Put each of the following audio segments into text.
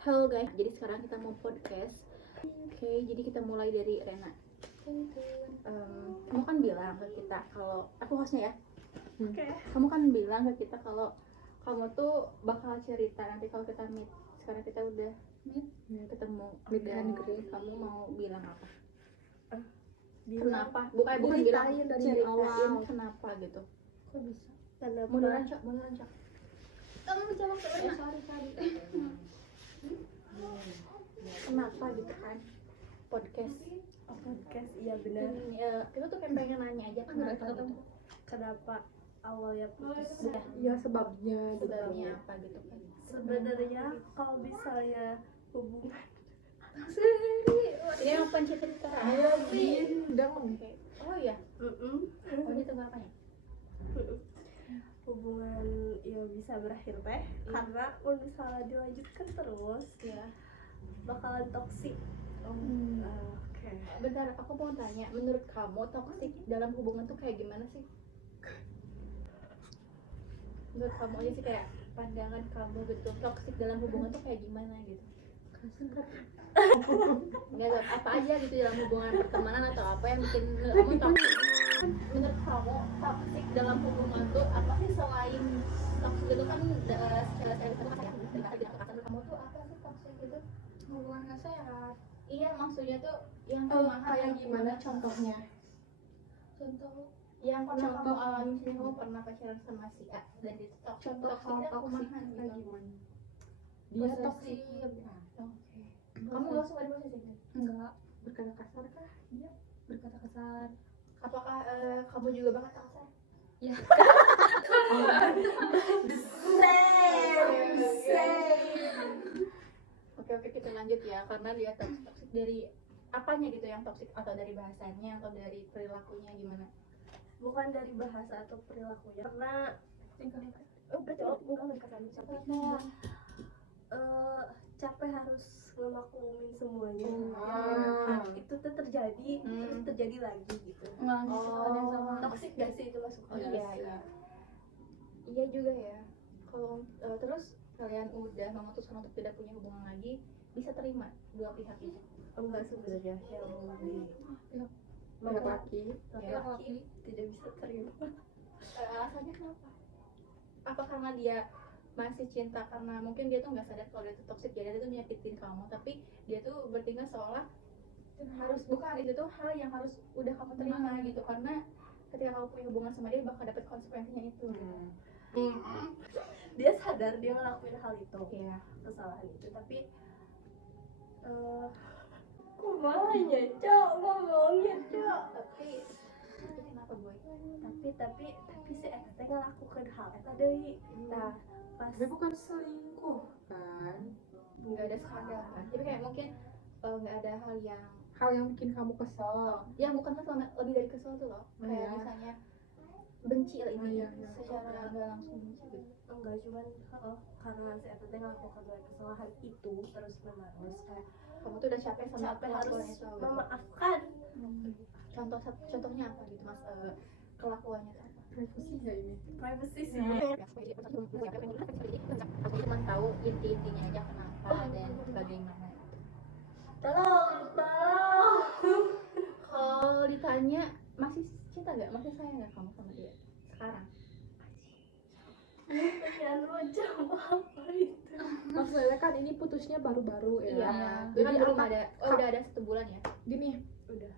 Halo guys, jadi sekarang kita mau podcast. Oke, jadi kita mulai dari Rena. Kamu kan bilang ke kita kalau aku hostnya ya. Oke. Kamu kan bilang ke kita kalau kamu tuh bakal cerita nanti kalau kita meet. Sekarang kita udah ketemu Meet dan and greet. kamu mau bilang apa? Bilang Kenapa? Bukan bilang Ceritain dari ceritain awal. kenapa gitu. kok bisa? Kenapa? Beneran Cak. Kamu jawab ke Rena. Sorry. Kenapa gitu kan? Podcast. Podcast, iya benar. Kita tuh kayak pengen nanya aja kenapa gitu. Kenapa awalnya putus? Udah. Ya sebabnya Sebabnya apa gitu kan? Sebenarnya kalau misalnya hubungan Ini yang pencerita. dong. Oke. Oh iya. Oh ini tunggu apanya? hubungan ya bisa berakhir teh karena kalau misalnya dilanjutkan terus Ya. bakalan toksik. Oke. Bentar, aku mau tanya. Menurut kamu toksik dalam hubungan tuh kayak gimana sih? Menurut kamu aja sih kayak pandangan kamu gitu. Toksik dalam hubungan tuh kayak gimana gitu? Enggak apa aja gitu dalam hubungan pertemanan atau apa yang bikin kamu toksik. Menurut kamu toksik dalam hubungan tuh apa sih selain toksik itu kan secara kamu tuh apa sih toksik itu? Hubungan gak sehat. Iya maksudnya tuh yang Kayak gimana contohnya? Contoh yang pernah kamu Contoh. alami sih, kamu pernah pacaran sama si A dan itu toksik Contoh hal toksiknya toksik kumaha kayak gitu. gimana? Dia Posesif. toksik. Oke. Kamu langsung ada posisi? Enggak berkata kasar kah? Dia berkata kasar. Apakah kamu juga bakal kasar? Ya. Oke, kita lanjut ya karena dia toksik dari apanya gitu yang toksik atau dari bahasanya atau dari perilakunya gimana? Bukan dari bahasa atau perilakunya karena capek harus ngemaklumin semuanya. Itu tuh terjadi terus terjadi lagi gitu. Toksik gak sih itu masuk? Oh iya. Iya juga ya. Kalau terus kalian udah memutuskan untuk tidak punya hubungan lagi, bisa terima dua pihak itu? Enggak sebenarnya yang Laki-laki. laki-laki tidak bisa terima. Alasannya kenapa? Apa karena dia masih cinta karena mungkin dia tuh nggak sadar kalau dia tuh toksik, jadi dia tuh nyakitin kamu, tapi dia tuh bertingkah seolah harus bukan itu tuh hal yang harus udah kamu terima gitu karena ketika kamu punya hubungan sama dia bakal dapet konsekuensinya itu. Dia sadar dia ngelakuin hal itu, Iya. kesalahan itu, tapi kumanya cok ngomongnya cok. Tapi kenapa boy? Tapi si eta teh ngelakukan hal eta deui. Nah, pas Tapi bukan selingkuh kan? Nggak ada skandal kan? Jadi kayak mungkin nggak ada hal yang Hal yang bikin kamu kesel. yang bukan kesel, lebih dari kesel tuh loh. Kayak Iya. misalnya benci lah ini Iya. secara nggak langsung benci gitu. enggak cuman karena si eta teh ngelakukan kesalahan itu terus menerus kayak Kamu tuh udah capek sama capek kelakuan harus itu gitu. memaafkan. Contohnya apa gitu mas, kelakuannya tuh apa? Privacy gak ini? Privacy sih. Aku cuma tahu inti-intinya aja kenapa dan bagaimana. Tolong. Kalau ditanya masih cinta nggak, masih sayang nggak kamu sama dia sekarang? Pertanyaan macam apa itu? Maksudnya kan ini putusnya baru-baru ya. Iya. Jadi Kan belum apa- ada. Oh udah ada 1 bulan ya? Gini, Udah.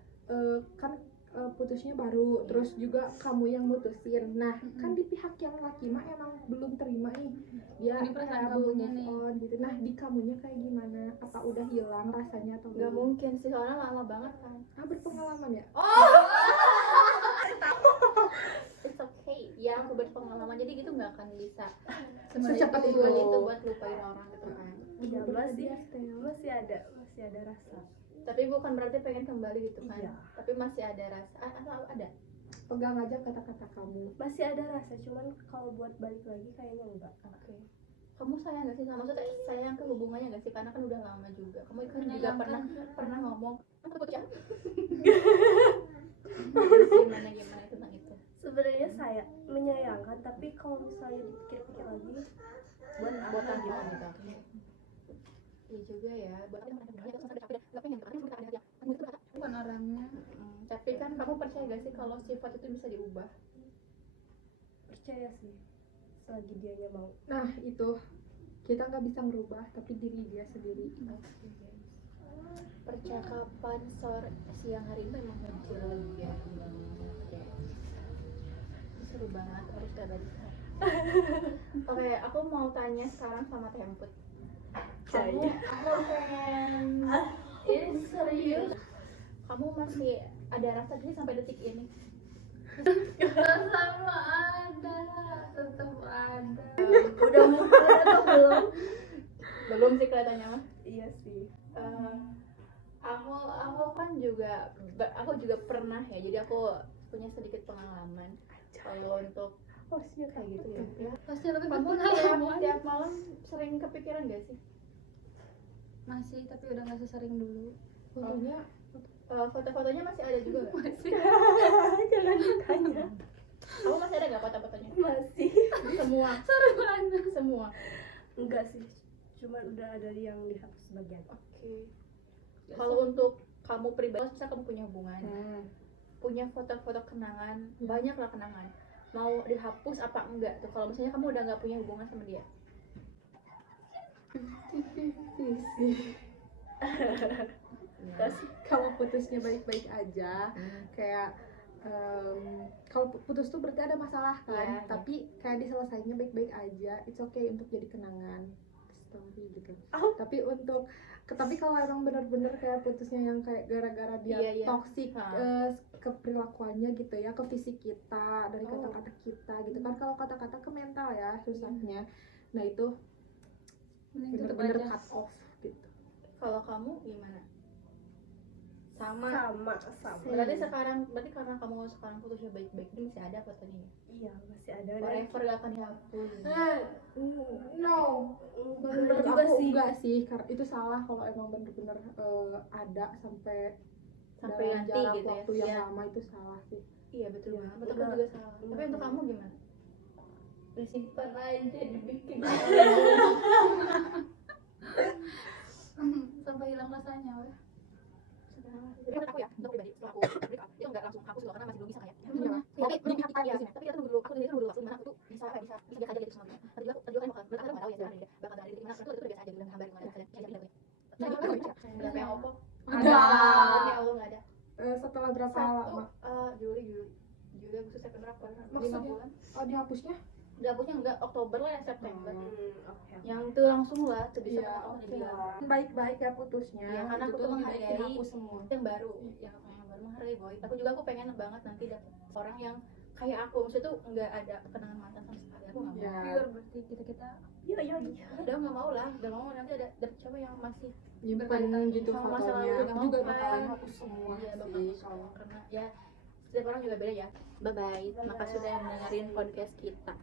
kan putusnya baru, terus juga kamu yang mutusin. Nah, kan di pihak yang laki mah emang belum terima nih. Dia Ini perasaan kayak belum kamunya move nih. on gitu. Nah, di kamunya kayak gimana? Apa udah hilang rasanya atau Nggak belum? mungkin sih, soalnya lama banget kan. Berpengalaman ya? It's okay. Ya aku berpengalaman, jadi gitu nggak akan bisa Secepat itu. itu buat lupain orang gitu kan. Iya, masih Stella. masih ada rasa. Tapi bukan berarti pengen kembali gitu kan. Iya. Tapi masih ada rasa. Ada. Pegang aja kata-kata kamu. Masih ada rasa, cuman kalau buat balik lagi kayaknya enggak. Oke. Kamu sayang gak sih sama, maksudnya sayang ke hubungannya gak sih, karena kan udah lama juga. Kamu kan juga pernah ngomong ya. Gimana tentang itu? Sebenarnya saya menyayangkan, tapi kalau misalnya dipikir-pikir lagi buat Buat apa apa gitu. gitu? Iya juga ya, buat aku yang pernah capek dan gak pengen karena kita ada yang itu berat. Bukan orangnya. Tapi kan kamu percaya gak sih kalau sifat itu bisa diubah? Percaya sih, selagi dianya mau. Nah itu kita nggak bisa merubah tapi diri dia sendiri. Percakapan sore siang hari ini memang kecil ya. Seru banget, harus gak bisa. Oke, aku mau tanya sekarang sama Temput. Kamu pengen ini serius? Kamu masih ada rasa gini sampai detik ini? Sama ada, tetap ada. Udah mulai atau belum? Belum sih kelihatannya mah. Iya sih. Aku kan juga pernah ya, jadi aku punya sedikit pengalaman kalau untuk kayak gitu ya. Pasti lebih Kamu berpengalaman. tiap malam sering kepikiran gak sih? Masih, tapi udah nggak sesering dulu. Fotonya Foto-fotonya masih ada juga gak? masih. Jangan ditanya. Kamu masih ada gak foto-fotonya? Masih. Semua? Seru banget. Semua? Enggak sih, cuman udah ada yang dihapus sebagian. Oke. Kalau untuk kamu pribadi, misalnya kamu punya hubungan, punya foto-foto kenangan, banyak lah kenangan, mau dihapus apa enggak tuh kalau misalnya kamu udah nggak punya hubungan sama dia? Terus Kalau putusnya baik-baik aja, kayak kalau putus tuh berarti ada masalah kan, Iya, tapi kayak diselesainya baik-baik aja, it's okay untuk jadi kenangan story gitu. Oh. Tapi kalau emang bener-bener kayak putusnya yang kayak gara-gara dia Iya. toksik Ha. ke perilakuannya gitu ya, ke fisik kita, dari kata-kata kita gitu kan. Kalau kata-kata ke mental ya susahnya. Nah itu bener-bener cut off gitu. Kalau kamu gimana? Sama. sama. Berarti karena kamu sekarang putusnya baik-baik, ini masih ada fotonya? Iya, masih ada. Forever gak akan dihapus. No, Bener menurut juga aku sih. enggak sih, karena itu salah kalau emang bener-bener ada sampai Sampai dalam nanti jarak gitu ya? waktu yang Iya. lama, itu salah sih. Iya betul Iya, banget. Menurut udah. aku juga salah. Tapi untuk kamu gimana? Disimpan aja, dibikin Sampai hilang rasanya weh. Tapi menurut aku ya, untuk pribadi, setelah aku break up, itu nggak langsung hapus dulu karena masih belum bisa kan ya. Iya. Tapi di pihak kita ya, tapi kita tunggu dulu. Aku sendiri tunggu dulu waktu dimana aku tuh bisa biasa aja gitu sama dia. Tadi juga kan bakal nggak tahu ya sebenarnya bakal dari titik mana. Itu biasa aja gitu, hambar gimana bisa jadi gitu. Nah, berapa yang opo? Ada. Ya Allah nggak ada. Setelah berapa lama? Juli, Agustus, September, Oktober, 5 Maksudnya? bulan. Oh, dihapusnya? Dihapusnya enggak Oktober lah ya, September. Oke. Yang itu langsung lah, tuh bisa Iya, ketemu oke dia. lah. Baik-baik ya putusnya. Iya, karena Itu aku tuh lebih baik menghargai dihapus semua. yang baru, yang baru menghargai boy. Aku pengen banget nanti dapet orang yang kayak aku, maksudnya tuh nggak ada kenangan mantan sama sekali. Aku nggak mau. Ya, Pure berarti kita Iya. Udah nggak mau lah, udah mau nanti ada dapet cewek yang masih nyimpen gitu sama masa fotonya. lalu, Aku juga kan. bakalan hapus semua Iya, bakal sih. karena ya setiap orang juga beda ya. Bye bye. Makasih sudah dengerin podcast kita.